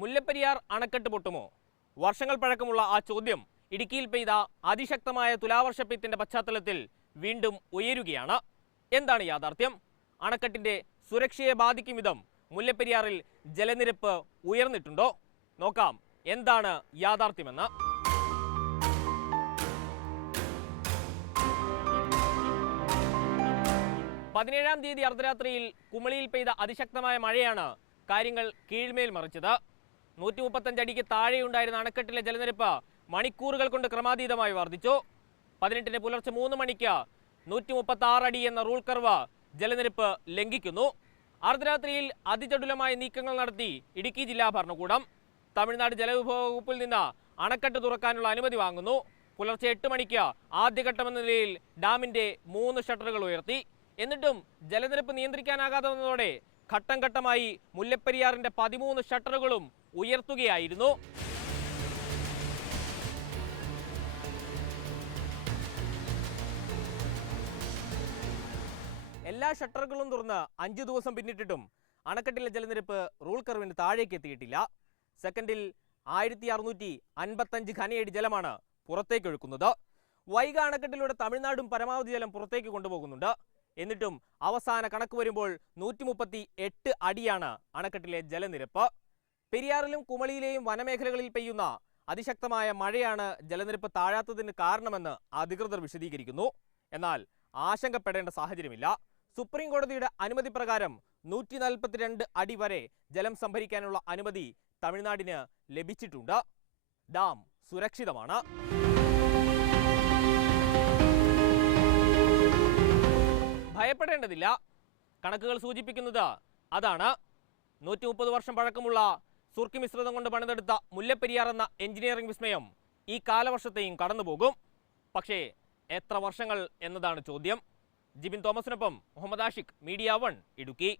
മുല്ലപ്പെരിയാർ അണക്കെട്ട് പൊട്ടുമോ? വർഷങ്ങൾ പഴക്കമുള്ള ആ ചോദ്യം ഇടുക്കിയിൽ പെയ്ത അതിശക്തമായ തുലാവർഷപ്പെയ്ത്തിന്റെ പശ്ചാത്തലത്തിൽ വീണ്ടും ഉയരുകയാണ്. എന്താണ് യാഥാർത്ഥ്യം? അണക്കെട്ടിന്റെ സുരക്ഷയെ ബാധിക്കും വിധം മുല്ലപ്പെരിയാറിൽ ജലനിരപ്പ് ഉയർന്നിട്ടുണ്ടോ? നോക്കാം എന്താണ് യാഥാർത്ഥ്യമെന്ന്. 17-ാം തീയതി അർദ്ധരാത്രിയിൽ കുമളിയിൽ പെയ്ത അതിശക്തമായ മഴയാണ് കാര്യങ്ങൾ കീഴ്മേൽ മറിച്ചത്. 135 അടിക്ക് താഴെയുണ്ടായിരുന്ന അണക്കെട്ടിലെ ജലനിരപ്പ് മണിക്കൂറുകൾ കൊണ്ട് ക്രമാതീതമായി വർദ്ധിച്ചു. 18-ന് പുലർച്ചെ 3 മണിക്ക് 136 അടി എന്ന റൂൾ കർവ് ജലനിരപ്പ് ലംഘിക്കുന്നു. അർദ്ധരാത്രിയിൽ അതിചടുലമായ നീക്കങ്ങൾ നടത്തി ഇടുക്കി ജില്ലാ ഭരണകൂടം. തമിഴ്നാട് ജലവിഭവ വകുപ്പിൽ നിന്ന് അണക്കെട്ട് തുറക്കാനുള്ള അനുമതി വാങ്ങുന്നു. പുലർച്ചെ 8 മണിക്ക് ആദ്യഘട്ടമെന്ന നിലയിൽ ഡാമിന്റെ 3 ഷട്ടറുകൾ ഉയർത്തി. എന്നിട്ടും ജലനിരപ്പ് നിയന്ത്രിക്കാനാകാതെ വന്നതോടെ ഘട്ടം ഘട്ടമായി മുല്ലപ്പെരിയാറിന്റെ 13 ഷട്ടറുകളും ഉയർത്തുകയായിരുന്നു. എല്ലാ ഷട്ടറുകളും തുറന്ന് 5 ദിവസം പിന്നിട്ടിട്ടും അണക്കെട്ടിലെ ജലനിരപ്പ് റൂൾ കർവിന് താഴേക്ക് എത്തിയിട്ടില്ല. സെക്കൻഡിൽ 1655 ഘനയടി ജലമാണ് പുറത്തേക്ക് ഒഴുക്കുന്നത്. വൈഗ അണക്കെട്ടിലൂടെ തമിഴ്നാടും പരമാവധി ജലം പുറത്തേക്ക് കൊണ്ടുപോകുന്നുണ്ട്. എന്നിട്ടും അവസാന കണക്ക് വരുമ്പോൾ 138 അടിയാണ് അണക്കെട്ടിലെ ജലനിരപ്പ്. പെരിയാറിലും കുമളിയിലെയും വനമേഖലകളിൽ പെയ്യുന്ന അതിശക്തമായ മഴയാണ് ജലനിരപ്പ് താഴാത്തതിന് കാരണമെന്ന് അധികൃതർ വിശദീകരിക്കുന്നു. എന്നാൽ ആശങ്കപ്പെടേണ്ട സാഹചര്യമില്ല. സുപ്രീം കോടതിയുടെ അനുമതി പ്രകാരം 142 അടി വരെ ജലം സംഭരിക്കാനുള്ള അനുമതി തമിഴ്നാടിന് ലഭിച്ചിട്ടുണ്ട്. ഡാം സുരക്ഷിതമാണ്. ഭയപ്പെടേണ്ടതില്ല. കണക്കുകൾ സൂചിപ്പിക്കുന്നത് അതാണ്. 130 വർഷം പഴക്കമുള്ള സുർക്കി മിശ്രിതം കൊണ്ട് പണിതെടുത്ത മുല്ലപ്പെരിയാർ എന്ന എഞ്ചിനീയറിംഗ് വിസ്മയം ഈ കാലവർഷത്തെയും കടന്നുപോകും. പക്ഷേ എത്ര വർഷങ്ങൾ എന്നതാണ് ചോദ്യം. ജിബിൻ തോമസിനൊപ്പം മുഹമ്മദ് ആഷിഖ്, മീഡിയ 1, ഇടുക്കി.